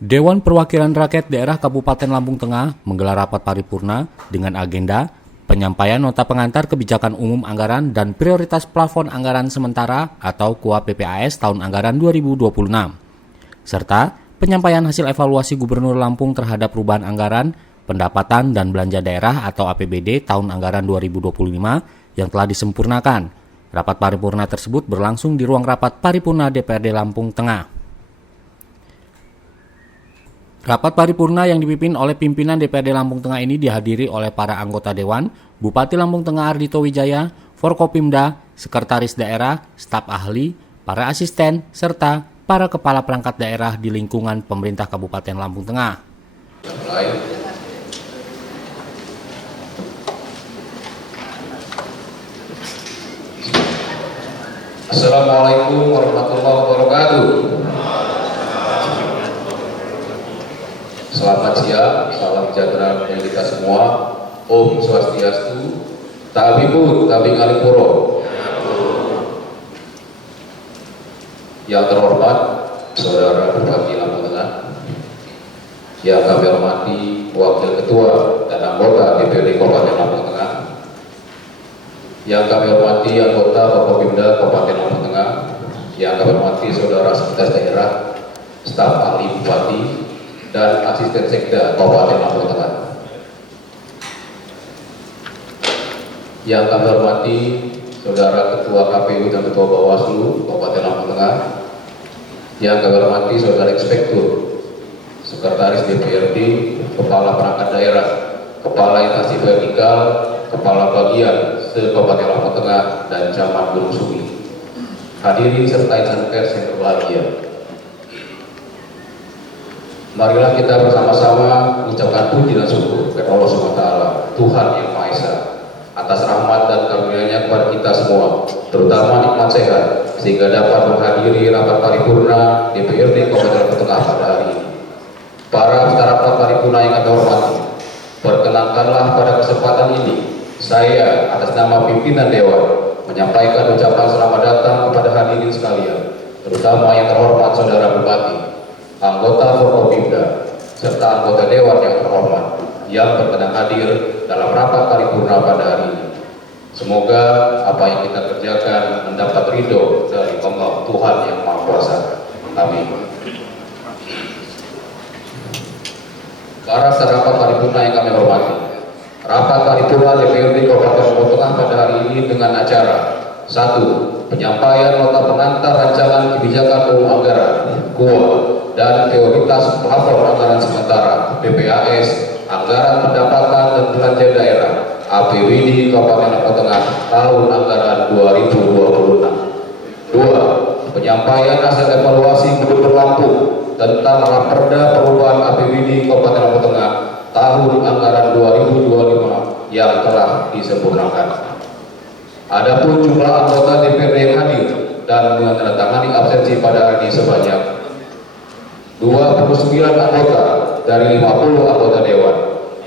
Dewan Perwakilan Rakyat Daerah Kabupaten Lampung Tengah menggelar rapat paripurna dengan agenda penyampaian nota pengantar kebijakan umum anggaran dan prioritas plafon anggaran sementara atau KUA PPAS tahun anggaran 2026, serta penyampaian hasil evaluasi Gubernur Lampung terhadap perubahan anggaran, pendapatan dan belanja daerah atau APBD tahun anggaran 2025 yang telah disempurnakan. Rapat paripurna tersebut berlangsung di ruang rapat paripurna DPRD Lampung Tengah. Rapat paripurna yang dipimpin oleh pimpinan DPRD Lampung Tengah ini dihadiri oleh para anggota Dewan, Bupati Lampung Tengah Ardhito Wijaya, Forkopimda, Sekretaris Daerah, staf ahli, para asisten, serta para kepala perangkat daerah di lingkungan pemerintah Kabupaten Lampung Tengah. Assalamualaikum warahmatullahi wabarakatuh. Selamat siang, salam sejahtera bagi kita semua. Om Swastiastu, Tabibut, Tabing Alipuro. Yang terhormat Saudara Bupati Lampung Tengah, yang kami hormati Wakil Ketua dan anggota DPRD Kabupaten Lampung Tengah, yang kami hormati anggota Forkopimda Kabupaten Lampung Tengah, yang kami hormati Saudara Sekretaris Daerah, staf ahli Bupati, dan asisten sekda Kabupaten Lampung Tengah. Yang kami hormati Saudara Ketua KPU dan Ketua Bawaslu Kabupaten Lampung Tengah. Yang kami hormati Saudara Inspektur, Sekretaris DPRD, Kepala Perangkat Daerah, Kepala Instansi Vertikal, Kepala Bagian se-Kabupaten Lampung Tengah, dan Camat Gunung Sumi. Hadirin serta insan pers yang berbahagia. Marilah kita bersama-sama mengucapkan puji dan syukur kepada Allah SWT, Tuhan Yang Maha Esa, atas rahmat dan karunia-Nya kepada kita semua, terutama nikmat sehat, sehingga dapat menghadiri rapat paripurna DPRD Kabupaten Lampung Tengah pada hari ini. Para peserta rapat paripurna yang kami hormati, perkenankanlah pada kesempatan ini, saya atas nama pimpinan Dewan menyampaikan ucapan selamat datang kepada hadirin sekalian, terutama yang terhormat Saudara Bupati, anggota Forkopimda, serta anggota Dewan yang terhormat yang berkenan hadir dalam rapat paripurna pada hari ini. Semoga apa yang kita kerjakan mendapat ridho dari Allah Tuhan Yang Maha Kuasa. Amin. Ke arah rapat paripurna yang kami hormati, rapat paripurna DPRD Kabupaten Lampung Tengah pada hari ini dengan acara 1. Penyampaian nota pengantar rancangan kebijakan umum anggaran KUA dan prioritas plafon anggaran sementara PPAS, anggaran pendapatan dan belanja daerah APBD Kabupaten Lampung Tengah tahun anggaran 2026. 2. Penyampaian hasil evaluasi Gubernur Lampung tentang Raperda perubahan APBD Kabupaten Lampung Tengah tahun anggaran 2025 yang telah disempurnakan. Adapun jumlah anggota DPRD yang hadir dan menandatangani absensi pada hari ini sebanyak 29 anggota dari 50 anggota Dewan.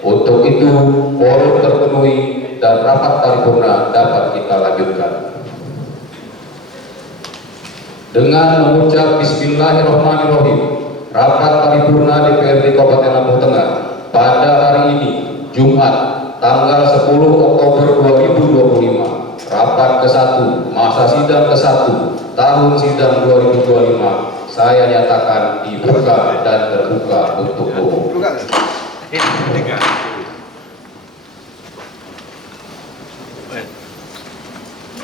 Untuk itu, quorum terpenuhi dan rapat paripurna dapat kita lanjutkan. Dengan mengucap Bismillahirrahmanirrahim, rapat paripurna DPRD Kabupaten Lampung Tengah pada hari ini, Jumat, tanggal 10 Oktober 2025, rapat ke-1, masa sidang ke-1, tahun sidang 2025, saya nyatakan dibuka dan terbuka untuk umum.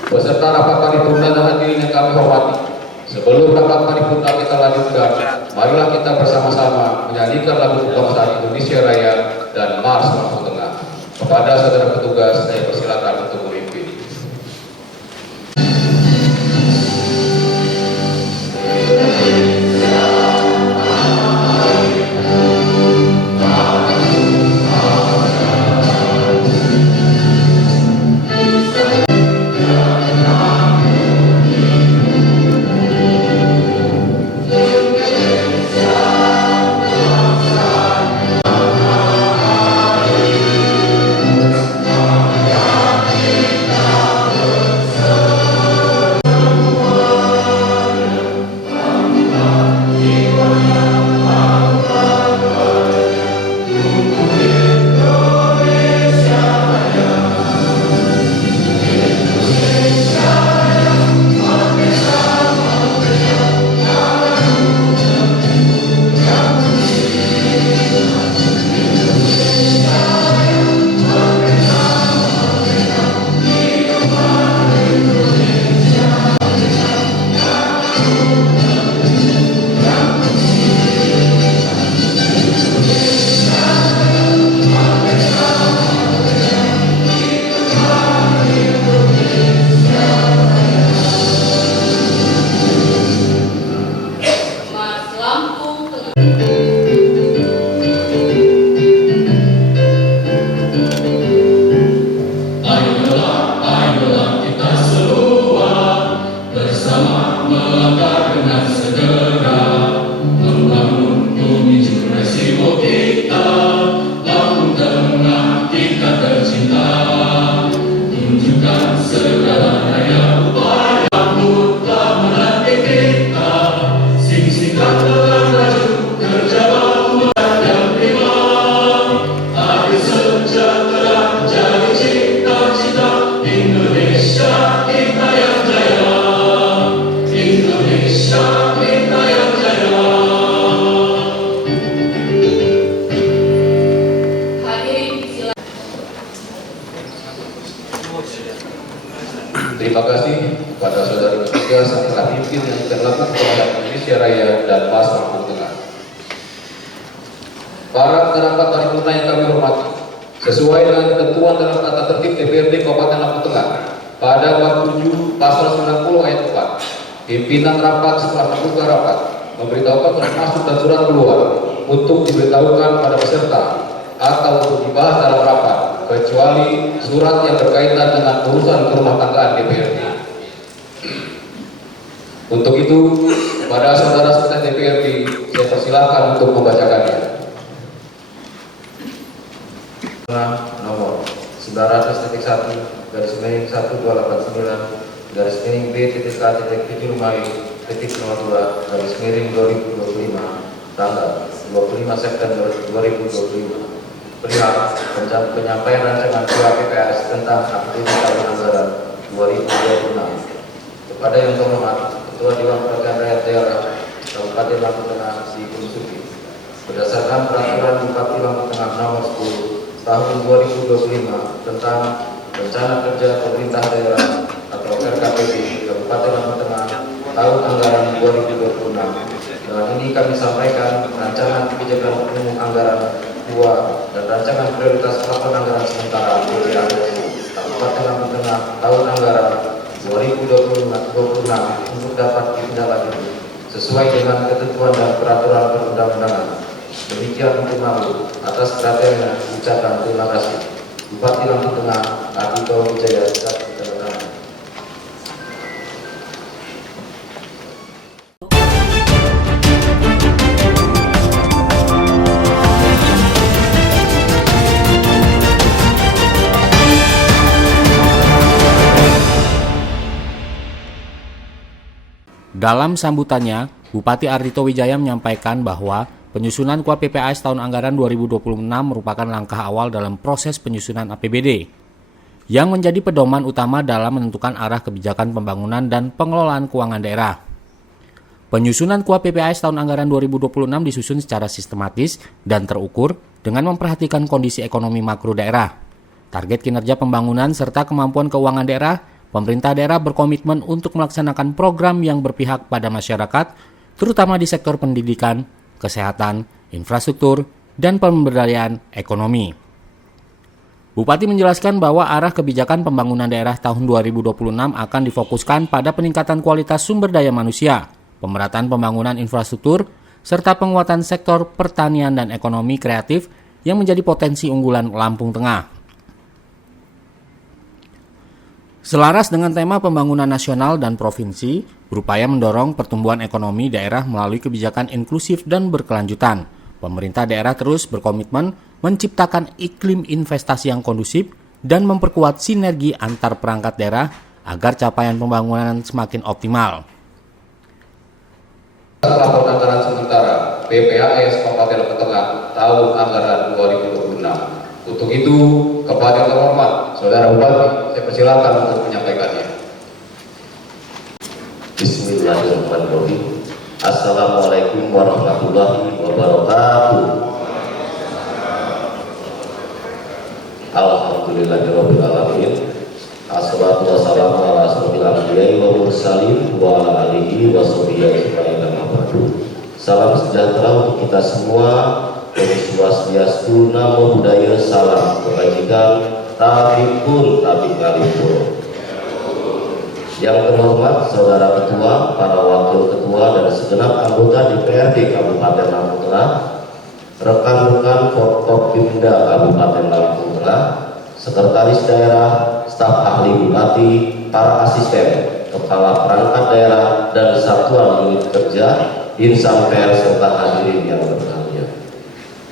Beserta rapat paripurna dan hadirin yang kami hormati, sebelum rapat paripurna kita lanjutkan, marilah kita bersama-sama menyanyikan lagu kebangsaan Indonesia Raya dan Mars Lampung Tengah. Kepada saudara petugas, saya persilakan untuk memimpin. Terima kasih kepada saudari ketiga sang pimpin yang terlaku kepada Indonesia Raya dan Mas Lampung Tengah. Para kerabat paripurna yang kami hormati, sesuai dengan ketentuan dalam tata tertib DPRD Kabupaten Lampung Tengah pada bab 7 pasal 90 ayat 4, pimpinan rapat setelah membuka rapat memberitahukan surat masuk dan surat keluar untuk diberitahukan pada peserta atau untuk dibahas dalam rapat, kecuali surat yang berkaitan dengan urusan rumah tanggaan DPRD. Untuk itu, kepada saudara sekalian DPRD, saya persilahkan untuk membacakannya. Nomor 900.1 garis miring 1289 garis miring B.A.7 Mai titik 02 garis miring 2025 tanggal 25 September 2025 perihal penyampaian rancangan surat PPAS tentang aktivitas tahun anggaran 2026 kepada yang terhormat Ketua Dewan Perwakilan Rakyat Daerah Kabupaten Lampung Tengah Si Kunsuki berdasarkan peraturan Bupati Lampung Tengah nomor 10 tahun 2025 tentang rencana kerja pemerintah daerah atau RKPD Kabupaten Lampung Tengah tahun anggaran 2026. Dengan ini kami sampaikan rancangan kebijakan umum anggaran 2 dan rancangan prioritas plafon anggaran sementara PPAS Kabupaten Lampung Tengah tahun anggaran 2026 untuk dapat ditindaklanjuti sesuai dengan ketentuan dan peraturan perundang-undangan. Demikian untuk malu atas perhatiannya ucapkan terima kasih. Bupati Lampung Tengah Ardhito Wijaya Satria. Dalam sambutannya, Bupati Ardhito Wijaya menyampaikan bahwa penyusunan KUA PPAS tahun anggaran 2026 merupakan langkah awal dalam proses penyusunan APBD yang menjadi pedoman utama dalam menentukan arah kebijakan pembangunan dan pengelolaan keuangan daerah. Penyusunan KUA PPAS tahun anggaran 2026 disusun secara sistematis dan terukur dengan memperhatikan kondisi ekonomi makro daerah, target kinerja pembangunan serta kemampuan keuangan daerah. Pemerintah daerah berkomitmen untuk melaksanakan program yang berpihak pada masyarakat, terutama di sektor pendidikan, kesehatan, infrastruktur, dan pemberdayaan ekonomi. Bupati menjelaskan bahwa arah kebijakan pembangunan daerah tahun 2026 akan difokuskan pada peningkatan kualitas sumber daya manusia, pemerataan pembangunan infrastruktur, serta penguatan sektor pertanian dan ekonomi kreatif yang menjadi potensi unggulan Lampung Tengah. Selaras dengan tema pembangunan nasional dan provinsi, berupaya mendorong pertumbuhan ekonomi daerah melalui kebijakan inklusif dan berkelanjutan. Pemerintah daerah terus berkomitmen menciptakan iklim investasi yang kondusif dan memperkuat sinergi antar perangkat daerah agar capaian pembangunan semakin optimal. Laporan anggaran sementara PPAS Kabupaten Lampung Tengah tahun anggaran 2026. Untuk itu, kepada yang terhormat, Saudara Bupati, saya persilakan untuk menyampaikannya. Bismillahirrahmanirrahim. Assalamualaikum warahmatullahi wabarakatuh. Alhamdulillahirabbil alamin. Assalatu wassalamu ala asyrofil anbiya'i wal mursalin wa ala alihi wa sahbihi ajma'in. Salam sejahtera untuk kita semua. Swastiastu, namo buddhaya, salam kebajikan, tabipun tabib kalipun. Yang terhormat Saudara Ketua, para Wakil Ketua dan segenap anggota DPRD Kabupaten Lampung Tengah, rekan-rekan Forkopimda Kabupaten Lampung Tengah, Sekretaris Daerah, staf ahli Bupati, para asisten, kepala perangkat daerah dan satuan unit kerja, insan pers serta hadirin yang berbahagia.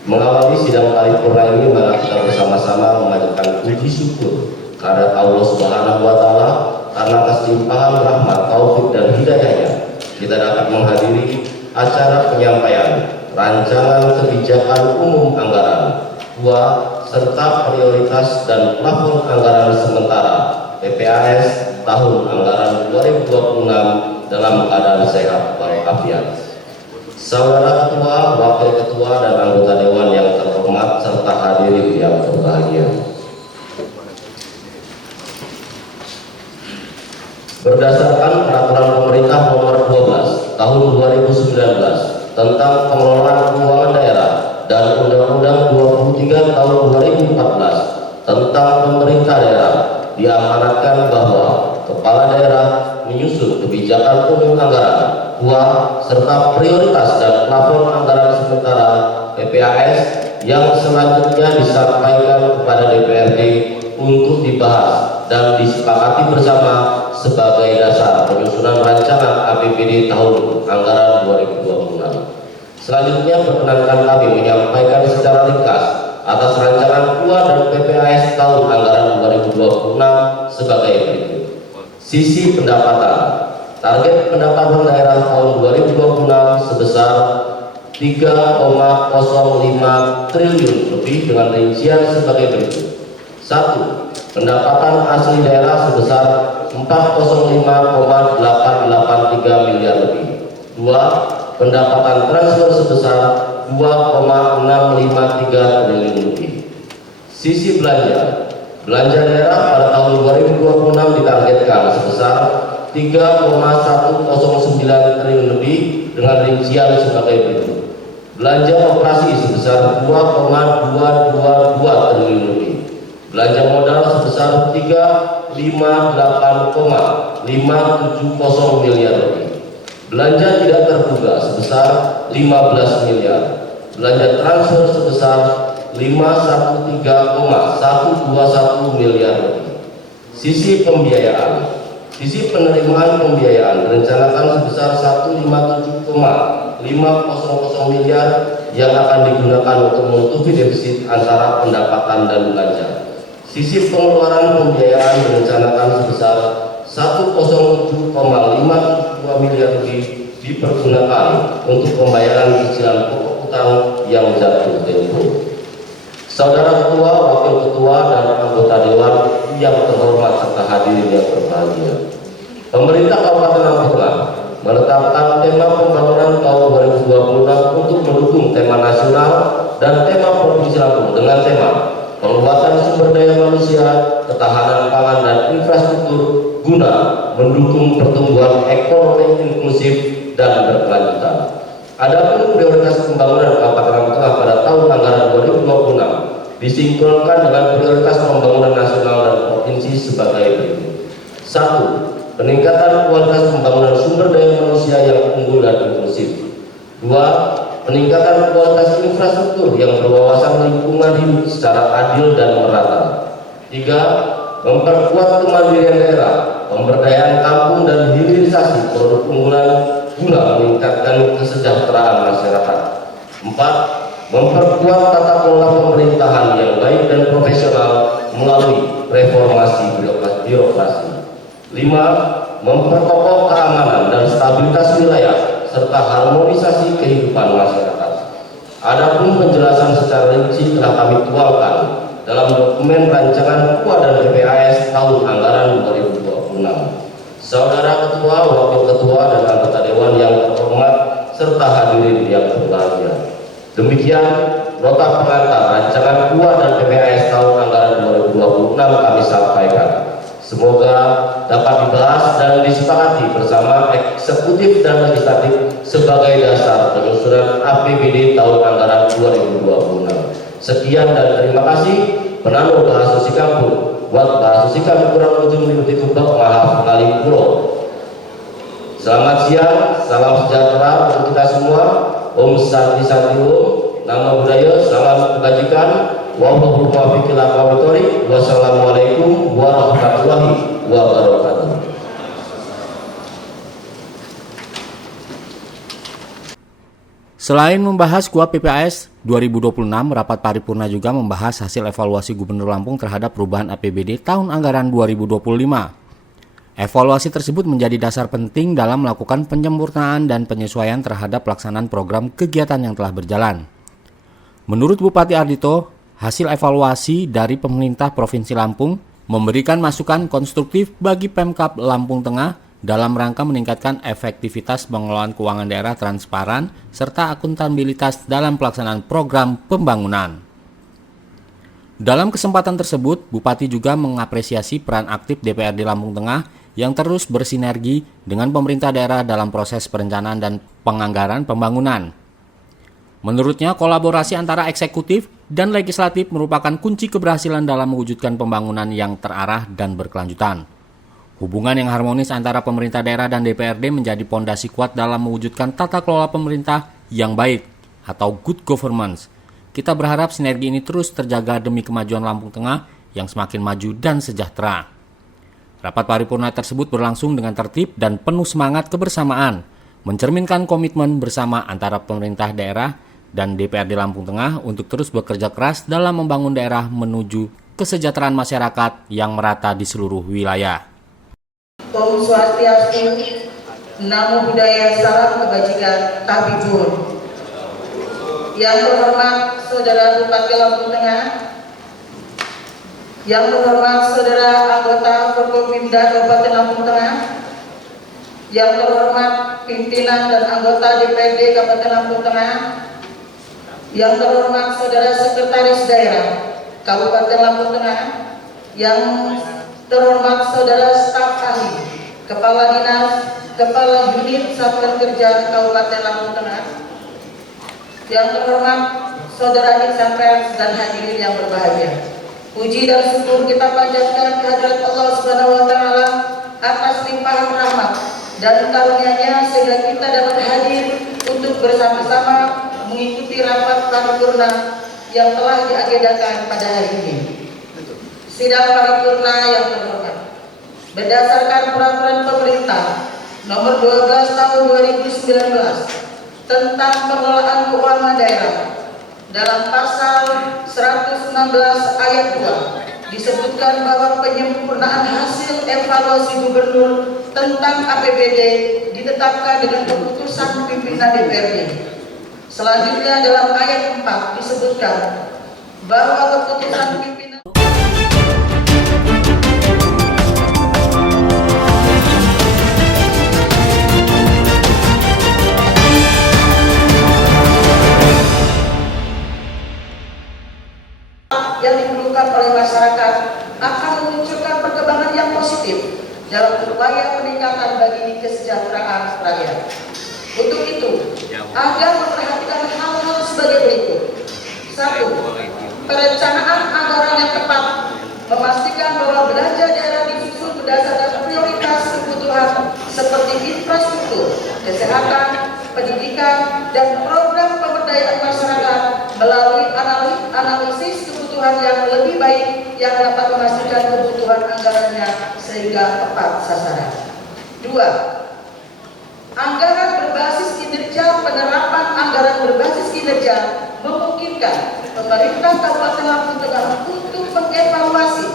Mengawali sidang paripurna ini, mari kita bersama-sama memanjatkan puji syukur kepada Allah Subhanahu wa Ta'ala karena atas limpahan rahmat, taufik dan hidayahnya kita dapat menghadiri acara penyampaian rancangan kebijakan umum anggaran 2 serta prioritas dan plafon anggaran sementara PPAS tahun anggaran 2026 dalam keadaan sehat walafiat. Saudara Ketua, Wakil Ketua, dan anggota Dewan yang terhormat serta hadirin yang berbahagia. Berdasarkan Peraturan Pemerintah Nomor 12 Tahun 2019 tentang Pengelolaan Keuangan Daerah dan Undang-Undang 23 Tahun 2014 tentang Pemerintah Daerah, diamanatkan bahwa Kepala Daerah menyusun kebijakan umum anggaran, uang, serta prioritas dan plafon anggaran sementara PPAS yang selanjutnya disampaikan kepada DPRD untuk dibahas dan disepakati bersama sebagai dasar penyusunan rancangan APBD tahun anggaran 2026. Selanjutnya perkenankan kami menyampaikan secara ringkas atas rancangan KUA dan PPAS tahun anggaran 2026 sebagai berikut. Sisi pendapatan. Target pendapatan daerah tahun 2026 sebesar 3,05 triliun lebih dengan rincian sebagai berikut. 1. Pendapatan asli daerah sebesar 405,883 miliar lebih. 2. Pendapatan transfer sebesar 2,653 triliun lebih. Sisi belanja. Belanja daerah pada tahun 2026 ditargetkan sebesar 3,109 triliun lebih dengan rincian sebagai berikut. Belanja operasi sebesar 2,222 triliun lebih. Belanja modal sebesar 358,570 miliar lebih. Belanja tidak terduga sebesar 15 miliar. Belanja transfer sebesar 513,121 miliar lebih. Sisi pembiayaan. Sisi penerimaan pembiayaan direncanakan sebesar 157,500 miliar yang akan digunakan untuk menutupi defisit antara pendapatan dan belanja. Sisi pengeluaran pembiayaan direncanakan sebesar 107,52 miliar lebih dipergunakan untuk pembayaran cicilan pokok utang yang jatuh tempo. Saudara Ketua, Wakil Ketua, dan anggota Dewan yang terhormat serta hadirin yang berbahagia. Pemerintah Kabupaten Lampung Tengah menetapkan tema pembangunan tahun 2026 untuk mendukung tema nasional dan tema Provinsi Lampung dengan tema penguatan sumber daya manusia, ketahanan pangan dan infrastruktur guna mendukung pertumbuhan ekonomi inklusif dan berkelanjutan. Adapun prioritas pembangunan Kabupaten Lampung Tengah pada tahun anggaran 2026 disinkronkan dengan prioritas pembangunan nasional dan provinsi sebagai berikut. 1. Peningkatan kualitas pembangunan sumber daya manusia yang unggul dan inklusif. 2. Peningkatan kualitas infrastruktur yang berwawasan lingkungan hidup secara adil dan merata. 3. Memperkuat kemandirian daerah, pemberdayaan kampung dan hilirisasi produk unggulan guna meningkatkan kesejahteraan masyarakat. 4. Memperkuat tata kelola pemerintahan yang baik dan profesional melalui reformasi birokrasi. 5. Memperkokoh keamanan dan stabilitas wilayah serta harmonisasi kehidupan masyarakat. Adapun penjelasan secara rinci telah kami tuangkan dalam dokumen rancangan KUA dan PPAS tahun anggaran 2026. Saudara Ketua, Wakil Ketua, dan anggota Dewan yang terhormat serta hadirin yang berbahagia. Demikian nota pengantar rancangan KUA dan PPAS tahun anggaran 2026 kami sampaikan. Semoga dapat dibahas dan disepakati bersama eksekutif dan legislatif sebagai dasar penyusunan APBD tahun anggaran 2026. Sekian dan terima kasih. Penanu bahasa Sikampung. Buat bahasa Sikap kurang ujung diuti kubak maaf kali pulau. Selamat siang, salam sejahtera untuk kita semua. Om Santi Santi Om, nama budaya, salam kebajikan. Wallahul muwaffiq ila aqwamit thoriq. Wassalamualaikum warahmatullahi wabarakatuh. Selain membahas KUA PPAS 2026, rapat paripurna juga membahas hasil evaluasi Gubernur Lampung terhadap perubahan APBD tahun anggaran 2025. Evaluasi tersebut menjadi dasar penting dalam melakukan penyempurnaan dan penyesuaian terhadap pelaksanaan program kegiatan yang telah berjalan. Menurut Bupati Ardhito, hasil evaluasi dari pemerintah Provinsi Lampung memberikan masukan konstruktif bagi Pemkab Lampung Tengah dalam rangka meningkatkan efektivitas pengelolaan keuangan daerah transparan serta akuntabilitas dalam pelaksanaan program pembangunan. Dalam kesempatan tersebut, Bupati juga mengapresiasi peran aktif DPRD Lampung Tengah yang terus bersinergi dengan pemerintah daerah dalam proses perencanaan dan penganggaran pembangunan. Menurutnya, kolaborasi antara eksekutif dan legislatif merupakan kunci keberhasilan dalam mewujudkan pembangunan yang terarah dan berkelanjutan. Hubungan yang harmonis antara pemerintah daerah dan DPRD menjadi pondasi kuat dalam mewujudkan tata kelola pemerintah yang baik atau good governance. Kita berharap sinergi ini terus terjaga demi kemajuan Lampung Tengah yang semakin maju dan sejahtera. Rapat paripurna tersebut berlangsung dengan tertib dan penuh semangat kebersamaan, mencerminkan komitmen bersama antara pemerintah daerah dan DPRD Lampung Tengah untuk terus bekerja keras dalam membangun daerah menuju kesejahteraan masyarakat yang merata di seluruh wilayah. Om Swastiastu, Namo Buddhaya, salam kebajikan, Tabibun. Yang terhormat Saudara Bupati Lampung Tengah, yang terhormat Saudara anggota Forkopimda Kabupaten Lampung Tengah, yang terhormat pimpinan dan anggota DPRD Kabupaten Lampung Tengah, yang terhormat Saudara Sekretaris Daerah Kabupaten Lampung Tengah, yang terhormat Saudara staf ahli, Kepala Dinas, Kepala Unit Satuan Kerja Kabupaten Lampung Tengah, yang terhormat Saudara insan pers dan hadirin yang berbahagia. Puji dan syukur kita panjatkan kehadirat Allah Subhanahu wa Ta'ala atas limpahan rahmat dan karunia-Nya sehingga kita dapat hadir untuk bersama-sama mengikuti rapat paripurna yang telah diagendakan pada hari ini. Sidang paripurna yang terhormat, berdasarkan peraturan pemerintah nomor 12 tahun 2019 tentang pengelolaan keuangan daerah, dalam pasal 116 ayat 2 disebutkan bahwa penyempurnaan hasil evaluasi gubernur tentang APBD ditetapkan dengan keputusan pimpinan DPRD. Selanjutnya dalam ayat 4 disebutkan bahwa keputusan pimpinan yang diperlukan oleh masyarakat akan memunculkan perkembangan yang positif dalam upaya peningkatan bagi kesejahteraan rakyat. Untuk itu, agar memperhatikan hal-hal sebagai berikut. 1. Perencanaan anggaran yang tepat, memastikan bahwa belanja daerah disusun berdasarkan prioritas kebutuhan seperti infrastruktur, kesehatan, pendidikan, dan program pemberdayaan masyarakat melalui analisis kebutuhan yang lebih baik yang dapat memastikan kebutuhan anggarannya sehingga tepat sasaran. 2. Anggaran berbasis kinerja. Penerapan anggaran berbasis kinerja memungkinkan pemerintah Kabupaten Lampung Tengah untuk mengevaluasi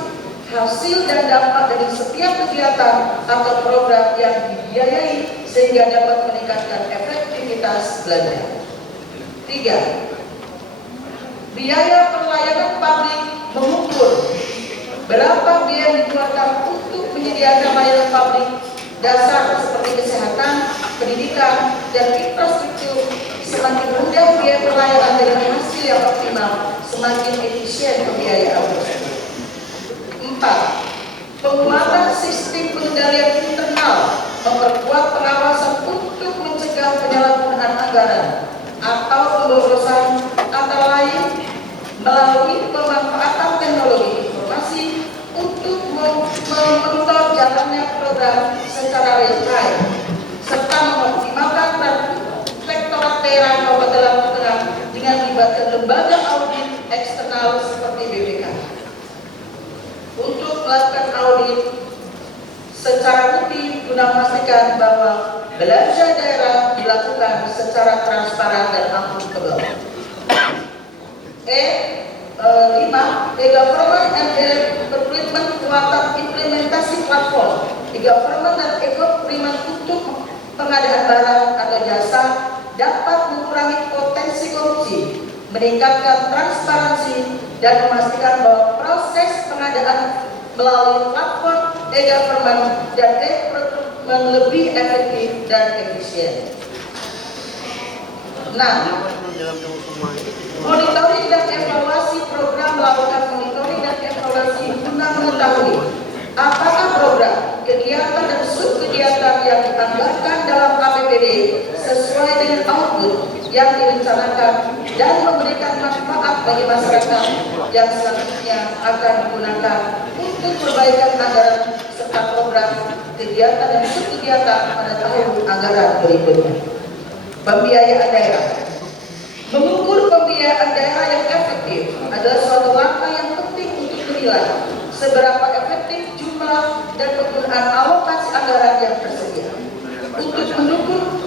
hasil dan dampak dari setiap kegiatan atau program yang dibiayai sehingga dapat meningkatkan efektivitas belanja. 3. Biaya pelayanan publik mengukur berapa biaya yang dikeluarkan untuk menyediakan layanan publik dasar seperti kesehatan, pendidikan, dan infrastruktur. Semakin rendah biaya pelayanan dengan hasil yang optimal, semakin efisien pembiayaan. 4. Penguatan sistem pengendalian internal, memperkuat pengawasan untuk mencegah penyalahgunaan anggaran atau pemborosan, antara lain melalui pemanfaatan teknologi informasi untuk memonitor jalannya program secara real time serta mengoptimalkan Inspektorat Daerah Kabupaten Lampung Tengah dengan melibatkan lembaga audit eksternal seperti BPK untuk melakukan audit secara rutin guna memastikan bahwa belanja daerah dilakukan secara transparan dan akuntabel. 5. E-Government and Recruitment, kekuatan implementasi platform e-Government dan e-Government untuk pengadaan barang atau jasa dapat mengurangi potensi korupsi, meningkatkan transparansi, dan memastikan bahwa proses pengadaan melalui platform e-Government dan e-Recruitment lebih efektif dan efisien. 6. Monitoring dan evaluasi program, melakukan monitoring dan evaluasi guna mengetahui apakah program kegiatan dan subkegiatan yang dianggarkan dalam APBD sesuai dengan output yang direncanakan dan memberikan manfaat bagi masyarakat yang selanjutnya akan digunakan untuk perbaikan anggaran serta program kegiatan dan subkegiatan pada tahun anggaran berikutnya. Pembiayaan daerah. Mengukur pembiayaan daerah yang efektif adalah suatu langkah yang penting untuk menilai seberapa efektif jumlah dan penggunaan alokasi anggaran yang tersedia untuk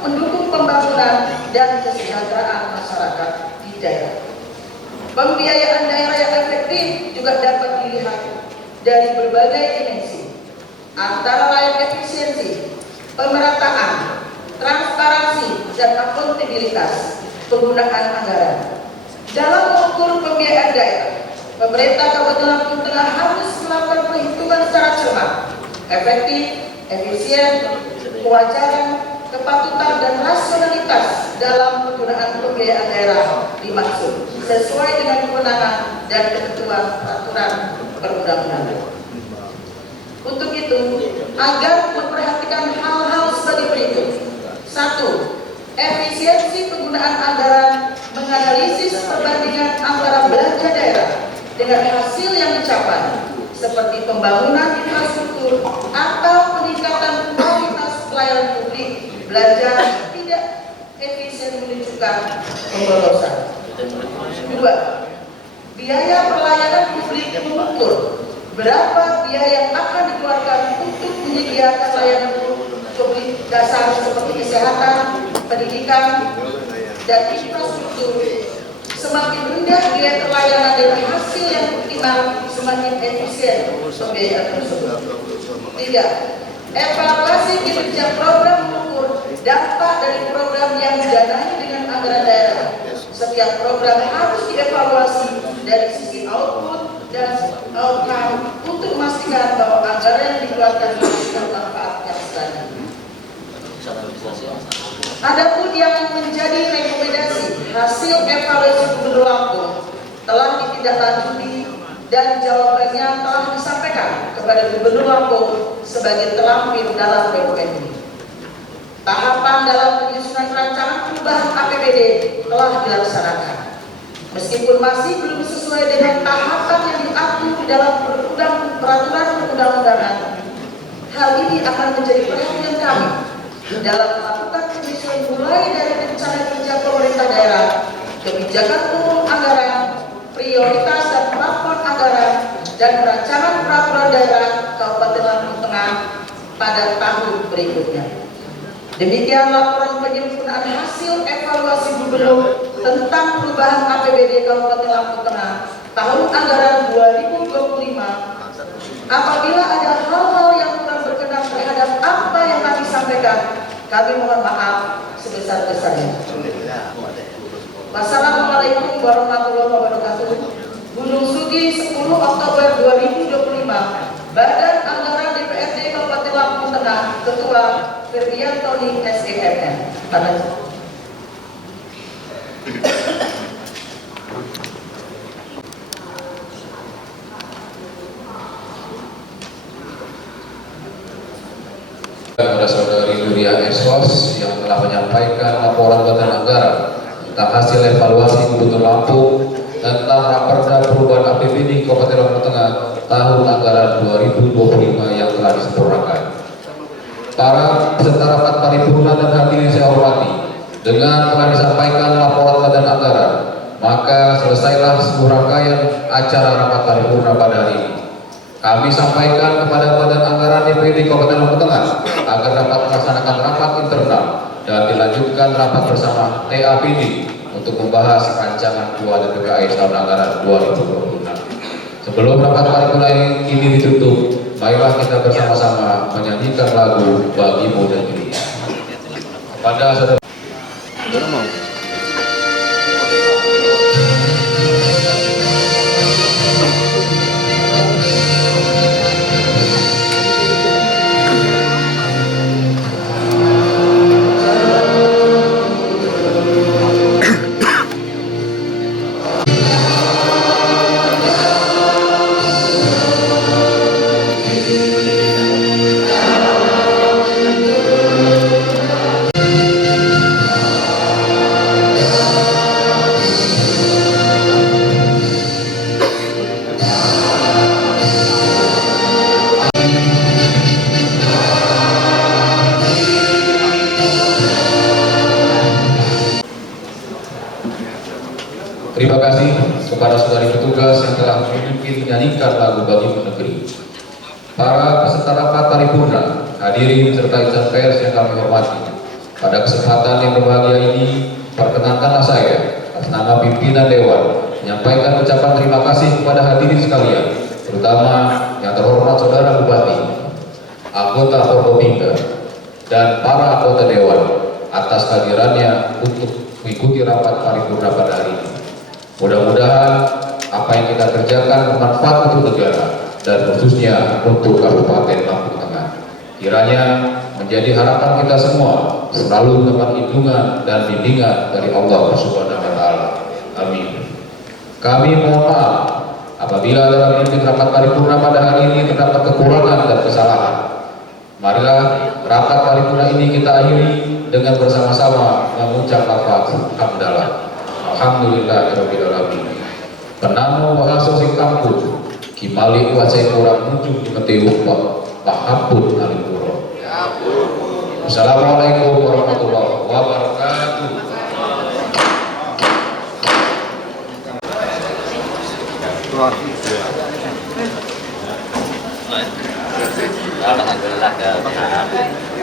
mendukung pembangunan dan kesejahteraan masyarakat di daerah. Pembiayaan daerah yang efektif juga dapat dilihat dari berbagai dimensi, antara lain efisiensi, pemerataan, transparansi, dan akuntabilitas penggunaan anggaran. Dalam mengukur pembiayaan daerah, pemerintah Kabupaten Lampung Tengah harus melakukan perhitungan secara cermat, efektif, efisien, kewajaran, kepatutan, dan rasionalitas dalam penggunaan pembiayaan daerah dimaksud sesuai dengan kewenangan dan ketentuan peraturan perundang-undangan. Untuk itu, agar memperhatikan hal-hal sebagai berikut. 1. Efisiensi penggunaan anggaran, menganalisis perbandingan antara belanja daerah dengan hasil yang dicapai, seperti pembangunan infrastruktur atau peningkatan kualitas pelayanan publik. Belanja tidak efisien menunjukkan pemborosan. 2. Biaya pelayanan publik mengukur berapa biaya yang akan dikeluarkan untuk menyediakan layanan publik dasar seperti kesehatan, pendidikan, dan infrastruktur. Semakin rendah biaya pelayanan dan hasil yang optimal, semakin efisien pembiayaan tersebut. 3. Evaluasi kinerja program mengukur dampak dari program yang didanai dengan anggaran daerah. Setiap program harus dievaluasi dari sisi output dan outcome untuk memastikan bahwa anggaran yang dikeluarkan memberikan manfaat yang selanjutnya. Adapun yang menjadi rekomendasi hasil evaluasi Gubernur Lampung telah ditindaklanjuti dan jawabannya telah disampaikan kepada Gubernur Lampung sebagai terlampir dalam dokumen ini. Tahapan dalam penyusunan rancangan perubahan APBD telah dilaksanakan. Meskipun masih belum sesuai dengan tahapan yang diatur di dalam peraturan perundang-undangan, hal ini akan menjadi perhatian kami dalam melakukan penyusunan mulai dari rencana kerja pemerintah daerah, kebijakan umum anggaran, prioritas dan plafon anggaran, dan perancangan peraturan daerah Kabupaten Lampung Tengah pada tahun berikutnya. Demikian laporan penyempurnaan hasil evaluasi Gubernur tentang perubahan APBD Kabupaten Lampung Tengah tahun anggaran 2025. Apabila ada hal-hal yang kurang berkenan terhadap apa yang kami sampaikan, kami mohon maaf sebesar-besarnya. Wassalamualaikum warahmatullahi wabarakatuh. Gunung Sugi, 10 Oktober 2025. Badan Anggaran DPRD Kabupaten Lampung Tengah, Ketua Ferdiantoni SEMN. Kepada Saudari Nuria Esos yang telah menyampaikan laporan badan anggaran tentang hasil evaluasi Gubernur Lampung tentang raperda perubahan APBD Kabupaten Lampung Tengah tahun anggaran 2025 yang telah disempurnakan. Para peserta rapat paripurna dan hadirin saya hormati, dengan telah disampaikan laporan badan anggaran, maka selesailah seluruh rangkaian acara rapat paripurna pada hari ini. Kami sampaikan kepada Badan Anggaran DPRD Kabupaten Lampung Tengah agar dapat melaksanakan rapat internal dan dilanjutkan rapat bersama TAPD untuk membahas rancangan keuangan PKI tahun anggaran 2026. Sebelum rapat paripurna ini ditutup, marilah kita bersama-sama menyanyikan lagu Bagimu dan Dirinya. Kepada saudara Terima kasih kepada saudari petugas yang telah memimpin menyanyikan lagu bagi negeri. Para peserta rapat paripurna, hadirin serta insan pers yang kami hormati. Pada kesempatan yang berbahagia ini, perkenankanlah saya atas nama pimpinan Dewan menyampaikan ucapan terima kasih kepada hadirin sekalian, terutama yang terhormat Saudara Bupati, anggota Forkopimda, dan para anggota Dewan atas kehadirannya untuk mengikuti rapat paripurna pada hari ini. Mudah-mudahan apa yang kita kerjakan bermanfaat untuk negara dan khususnya untuk Kabupaten Lampung Tengah. Kiranya menjadi harapan kita semua selalu mendapat lindungan dan bimbingan dari Allah Subhanahu wa taala. Amin. Kami mohon maaf apabila dalam memimpin rapat paripurna pada hari ini terdapat kekurangan dan kesalahan. Marilah rapat paripurna ini kita akhiri dengan bersama-sama mengucap lafaz hamdalah. Alhamdulillahirabbil alamin. Penamo wahaso sing kampung kimali wacai kurang muncul di meteu pahapun alipuro. Assalamualaikum warahmatullahi wabarakatuh. Alhamdulillah.